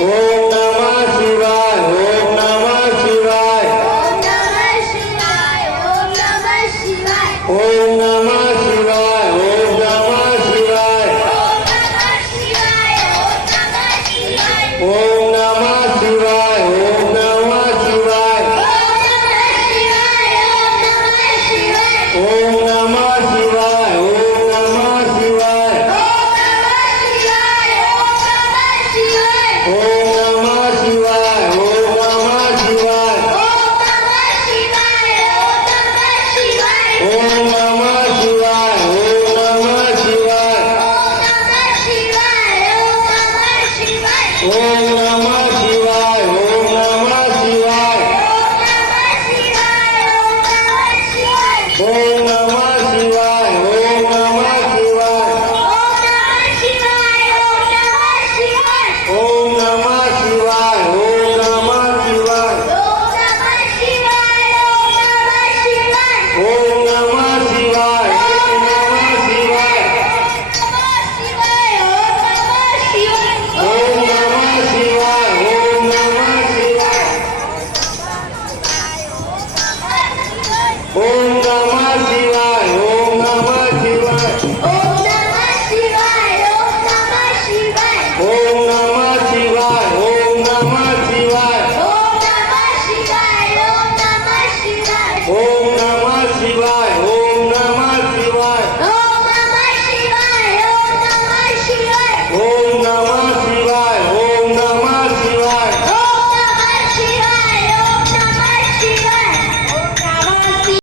ओम नमः शिवाय ओम नमः शिवाय ओम नमः शिवाय ओम नमः शिवाय ओम नमः शिवाय ओम नमः शिवाय ओम नमः शिवाय ओम नमः शिवाय ओम नमः शिवाय ओम नमः शिवाय ओम नमः शिवाय ओम नमः शिवाय ओम